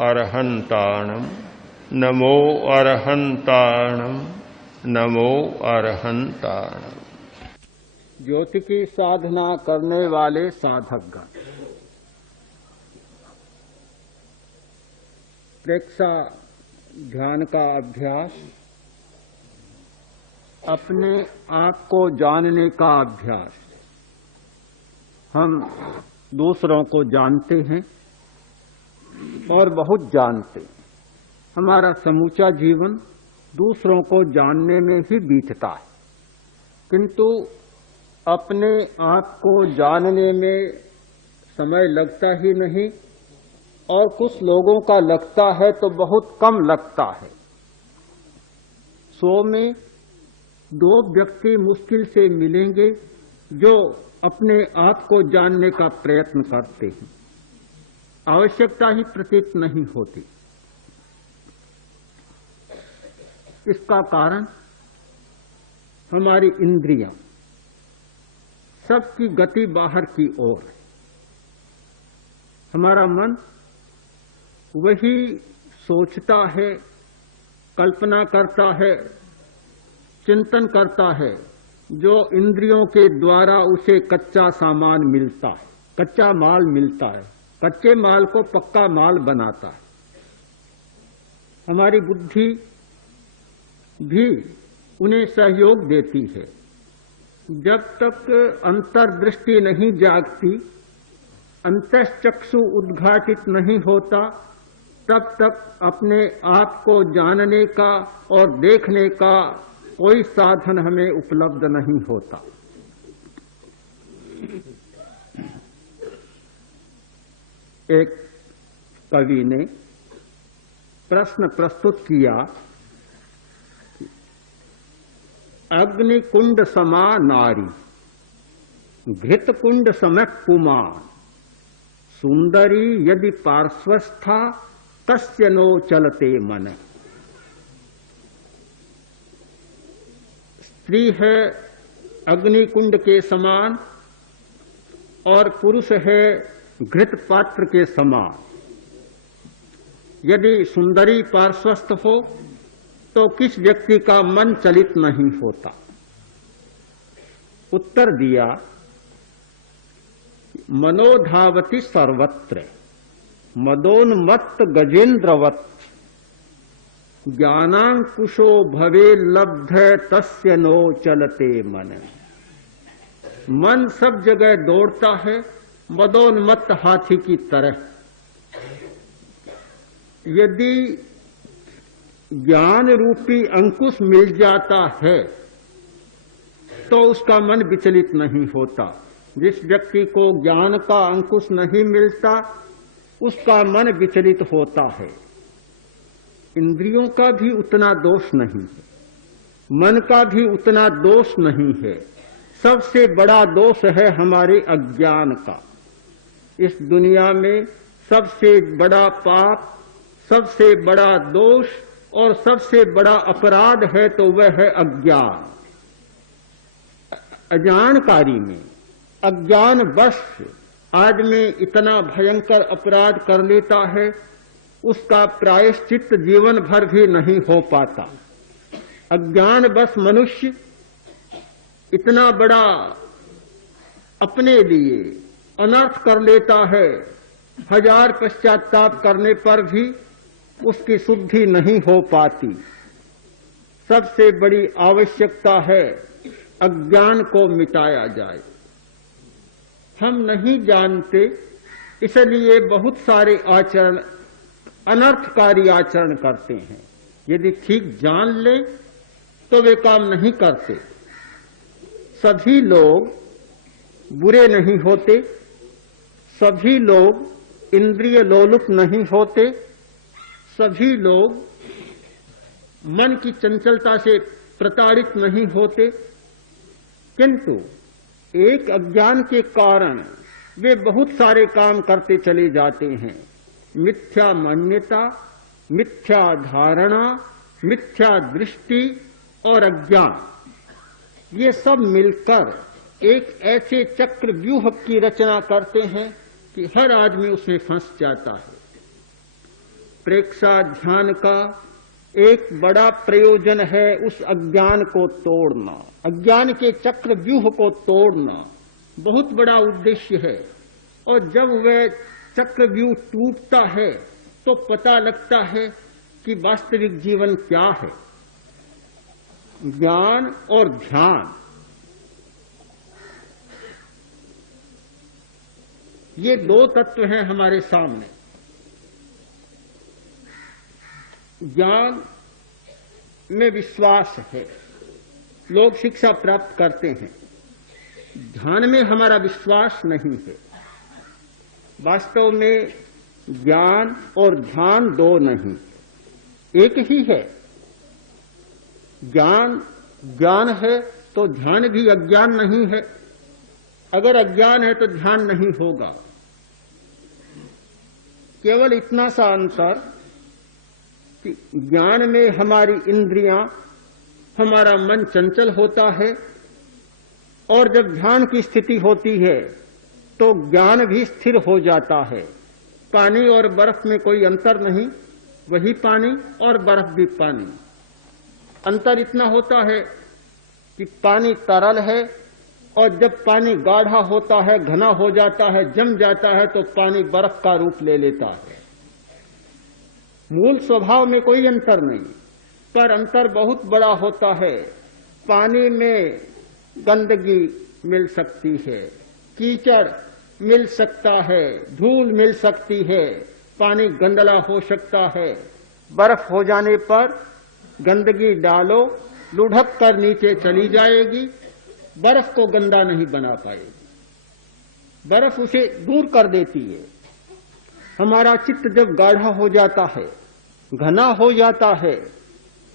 अरहन्ताणम् नमो अरहन्ताणम् नमो अरहन्ताणम्। ज्योति की साधना करने वाले साधकगण, प्रेक्षा ध्यान का अभ्यास, अपने आप को जानने का अभ्यास। हम दूसरों को जानते हैं और बहुत जानते हैं। हमारा समूचा जीवन दूसरों को जानने में ही बीतता है, किंतु अपने आप को जानने में समय लगता ही नहीं, और कुछ लोगों का लगता है तो बहुत कम लगता है। 100 में 2 व्यक्ति मुश्किल से मिलेंगे जो अपने आप को जानने का प्रयत्न करते हैं। आवश्यकता ही प्रतीत नहीं होती। इसका कारण हमारी इंद्रियां, सबकी गति बाहर की ओर है। हमारा मन वही सोचता है, कल्पना करता है, चिंतन करता है जो इंद्रियों के द्वारा उसे कच्चा सामान मिलता है, कच्चा माल मिलता है। कच्चे माल को पक्का माल बनाता है। हमारी बुद्धि भी उन्हें सहयोग देती है। जब तक अंतर्दृष्टि नहीं जागती, अंतश्चक्षु उद्घाटित नहीं होता, तब तक अपने आप को जानने का और देखने का कोई साधन हमें उपलब्ध नहीं होता। एक कवि ने प्रश्न प्रस्तुत किया, अग्निकुंड समा नारी घृत कुंड समक पुमान सुंदरी यदि पार्श्वस्था तस्य नो चलते मन। स्त्री है अग्निकुंड के समान और पुरुष है घृत पात्र के समान। यदि सुंदरी पार्श्वस्थ हो तो किस व्यक्ति का मन चलित नहीं होता। उत्तर दिया, मनोधावति सर्वत्र मदोन्मत्त गजेन्द्रवत् ज्ञानांकुशो भवे लब्ध तस्य नो चलते मन। मन सब जगह दौड़ता है, मदोन्मत्त हाथी की तरह। यदि ज्ञान रूपी अंकुश मिल जाता है तो उसका मन विचलित नहीं होता। जिस व्यक्ति को ज्ञान का अंकुश नहीं मिलता, उसका मन विचलित होता है। इंद्रियों का भी उतना दोष नहीं है, मन का भी उतना दोष नहीं है। सबसे बड़ा दोष है हमारे अज्ञान का। इस दुनिया में सबसे बड़ा पाप, सबसे बड़ा दोष और सबसे बड़ा अपराध है तो वह है अज्ञान। अजानकारी में, अज्ञान वश आदमी इतना भयंकर अपराध कर लेता है, उसका प्रायश्चित जीवन भर भी नहीं हो पाता। अज्ञान वश मनुष्य इतना बड़ा अपने लिए अनर्थ कर लेता है, 1000 पश्चाताप करने पर भी उसकी शुद्धि नहीं हो पाती। सबसे बड़ी आवश्यकता है अज्ञान को मिटाया जाए। हम नहीं जानते, इसलिए बहुत सारे आचरण, अनर्थकारी आचरण करते हैं। यदि ठीक जान लें तो वे काम नहीं करते। सभी लोग बुरे नहीं होते, सभी लोग इंद्रिय लोलुप नहीं होते, सभी लोग मन की चंचलता से प्रताड़ित नहीं होते, किंतु एक अज्ञान के कारण वे बहुत सारे काम करते चले जाते हैं। मिथ्या मान्यता, मिथ्या धारणा, मिथ्या दृष्टि और अज्ञान, ये सब मिलकर एक ऐसे चक्र व्यूह की रचना करते हैं कि हर आदमी उसमें फंस जाता है। प्रेक्षा ध्यान का एक बड़ा प्रयोजन है उस अज्ञान को तोड़ना, अज्ञान के चक्र व्यूह को तोड़ना बहुत बड़ा उद्देश्य है। और जब वह चक्र व्यूह टूटता है तो पता लगता है कि वास्तविक जीवन क्या है। ज्ञान और ध्यान ये दो तत्व हैं हमारे सामने। ज्ञान में विश्वास है, लोग शिक्षा प्राप्त करते हैं। ध्यान में हमारा विश्वास नहीं है। वास्तव में ज्ञान और ध्यान दो नहीं, एक ही है। ज्ञान ज्ञान है तो ध्यान भी अज्ञान नहीं है। अगर अज्ञान है तो ध्यान नहीं होगा। केवल इतना सा अंतर कि ज्ञान में हमारी इंद्रियां, हमारा मन चंचल होता है, और जब ध्यान की स्थिति होती है तो ज्ञान भी स्थिर हो जाता है। पानी और बर्फ में कोई अंतर नहीं, वही पानी और बर्फ भी पानी। अंतर इतना होता है कि पानी तरल है, और जब पानी गाढ़ा होता है, घना हो जाता है, जम जाता है, तो पानी बर्फ का रूप ले लेता है। मूल स्वभाव में कोई अंतर नहीं, पर अंतर बहुत बड़ा होता है। पानी में गंदगी मिल सकती है, कीचड़ मिल सकता है, धूल मिल सकती है, पानी गंदला हो सकता है। बर्फ हो जाने पर गंदगी डालो, लुढ़क कर नीचे चली जाएगी, बर्फ को गंदा नहीं बना पाएगी, बर्फ उसे दूर कर देती है। हमारा चित्त जब गाढ़ा हो जाता है, घना हो जाता है,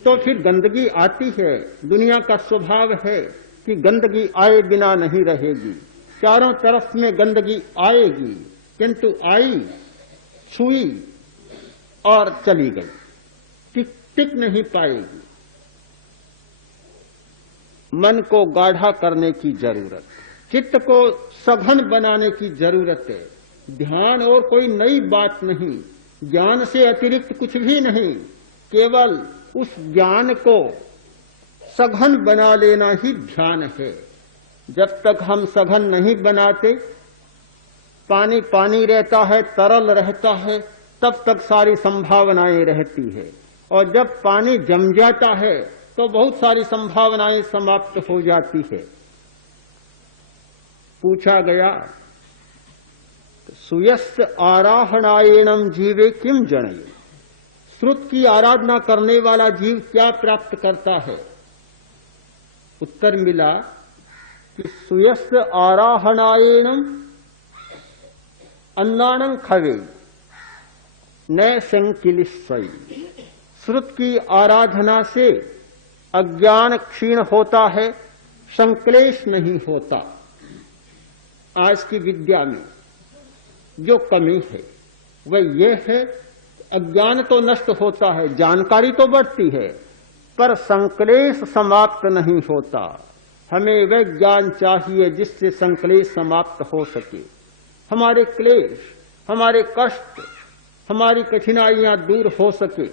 तो फिर गंदगी आती है। दुनिया का स्वभाव है कि गंदगी आए बिना नहीं रहेगी, चारों तरफ में गंदगी आएगी, किंतु आई, छुई और चली गई, टिक नहीं पाएगी। मन को गाढ़ा करने की जरूरत, चित्त को सघन बनाने की जरूरत है। ध्यान और कोई नई बात नहीं, ज्ञान से अतिरिक्त कुछ भी नहीं, केवल उस ज्ञान को सघन बना लेना ही ध्यान है। जब तक हम सघन नहीं बनाते, पानी पानी रहता है, तरल रहता है, तब तक सारी संभावनाएं रहती है। और जब पानी जम जाता है तो बहुत सारी संभावनाएं समाप्त हो जाती है। पूछा गया, सुयस्य आराहणायेणम जीवे किम जणये, श्रुत की आराधना करने वाला जीव क्या प्राप्त करता है? उत्तर मिला कि सुयस्य आराहणायेणम अन्नानं खवे न संकिलिस्सई, श्रुत की आराधना से अज्ञान क्षीण होता है, संक्लेश नहीं होता। आज की विद्या में जो कमी है वह यह है, अज्ञान तो नष्ट होता है, जानकारी तो बढ़ती है, पर संक्लेश समाप्त नहीं होता। हमें वह ज्ञान चाहिए जिससे संक्लेश समाप्त हो सके। हमारे क्लेश, हमारे कष्ट, हमारी कठिनाइयां दूर हो सके।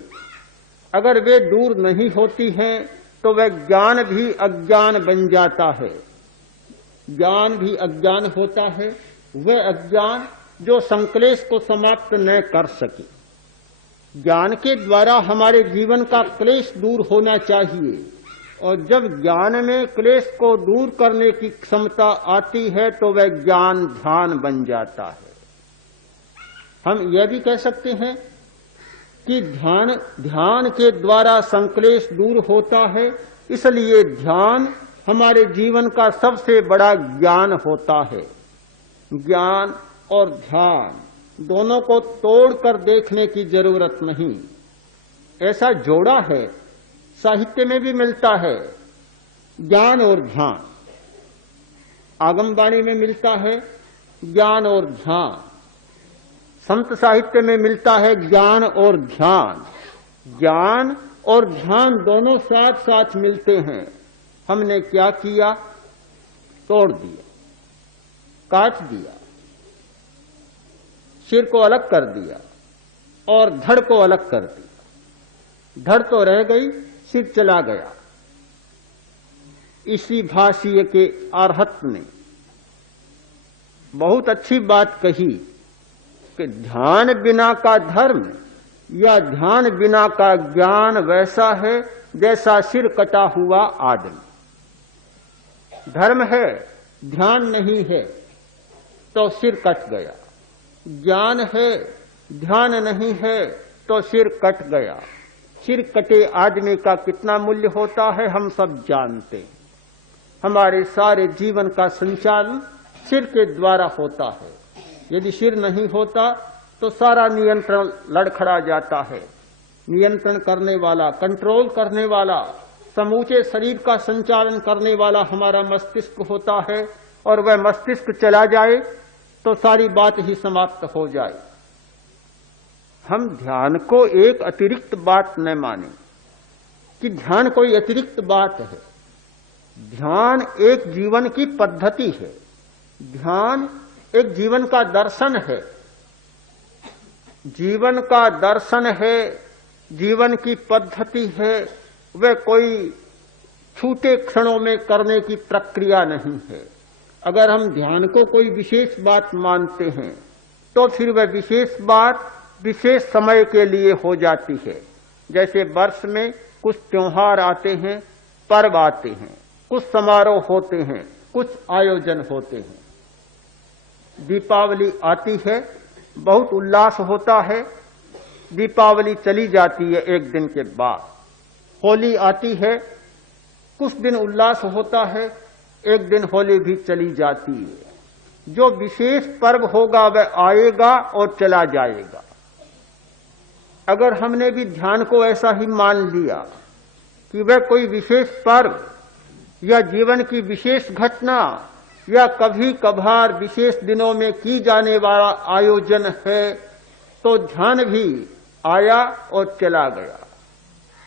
अगर वे दूर नहीं होती हैं तो वह ज्ञान भी अज्ञान बन जाता है। ज्ञान भी अज्ञान होता है, वह अज्ञान जो संक्लेश को समाप्त न कर सके। ज्ञान के द्वारा हमारे जीवन का क्लेश दूर होना चाहिए, और जब ज्ञान में क्लेश को दूर करने की क्षमता आती है तो वह ज्ञान ध्यान बन जाता है। हम यह भी कह सकते हैं कि ध्यान के द्वारा संक्लेश दूर होता है, इसलिए ध्यान हमारे जीवन का सबसे बड़ा ज्ञान होता है। ज्ञान और ध्यान दोनों को तोड़कर देखने की जरूरत नहीं, ऐसा जोड़ा है, साहित्य में भी मिलता है। ज्ञान और ध्यान, आगमवाणी में मिलता है ज्ञान और ध्यान, संत साहित्य में मिलता है ज्ञान और ध्यान। ज्ञान और ध्यान दोनों साथ साथ मिलते हैं। हमने क्या किया? तोड़ दिया, काट दिया, सिर को अलग कर दिया, और धड़ को अलग कर दिया। धड़ तो रह गई, सिर चला गया। इसी भाष्य के अरहत ने बहुत अच्छी बात कही कि ध्यान बिना का धर्म या ध्यान बिना का ज्ञान वैसा है जैसा सिर कटा हुआ आदमी। धर्म है, ध्यान नहीं है तो सिर कट गया। ज्ञान है, ध्यान नहीं है तो सिर कट गया। सिर कटे आदमी का कितना मूल्य होता है हम सब जानते हैं। हमारे सारे जीवन का संचालन सिर के द्वारा होता है। यदि सिर नहीं होता तो सारा नियंत्रण लड़खड़ा जाता है। नियंत्रण करने वाला, कंट्रोल करने वाला, समूचे शरीर का संचालन करने वाला हमारा मस्तिष्क होता है, और वह मस्तिष्क चला जाए तो सारी बात ही समाप्त हो जाए। हम ध्यान को एक अतिरिक्त बात न माने कि ध्यान कोई अतिरिक्त बात है। ध्यान एक जीवन की पद्धति है। ध्यान एक जीवन का दर्शन है। जीवन का दर्शन है, जीवन की पद्धति है। वह कोई छूटे क्षणों में करने की प्रक्रिया नहीं है। अगर हम ध्यान को कोई विशेष बात मानते हैं तो फिर वह विशेष बात विशेष समय के लिए हो जाती है। जैसे वर्ष में कुछ त्योहार आते हैं, पर्व आते हैं, कुछ समारोह होते हैं, कुछ आयोजन होते हैं। दीपावली आती है, बहुत उल्लास होता है। दीपावली चली जाती है एक दिन के बाद। होली आती है, कुछ दिन उल्लास होता है, एक दिन होली भी चली जाती है। जो विशेष पर्व होगा वह आएगा और चला जाएगा। अगर हमने भी ध्यान को ऐसा ही मान लिया कि वह कोई विशेष पर्व या जीवन की विशेष घटना या कभी कभार विशेष दिनों में की जाने वाला आयोजन है, तो ध्यान भी आया और चला गया।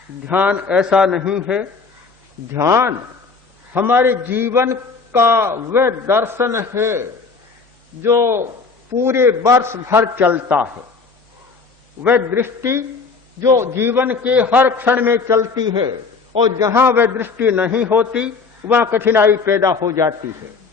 ध्यान ऐसा नहीं है। ध्यान हमारे जीवन का वह दर्शन है जो पूरे वर्ष भर चलता है। वह दृष्टि जो जीवन के हर क्षण में चलती है, और जहां वह दृष्टि नहीं होती वहां कठिनाई पैदा हो जाती है।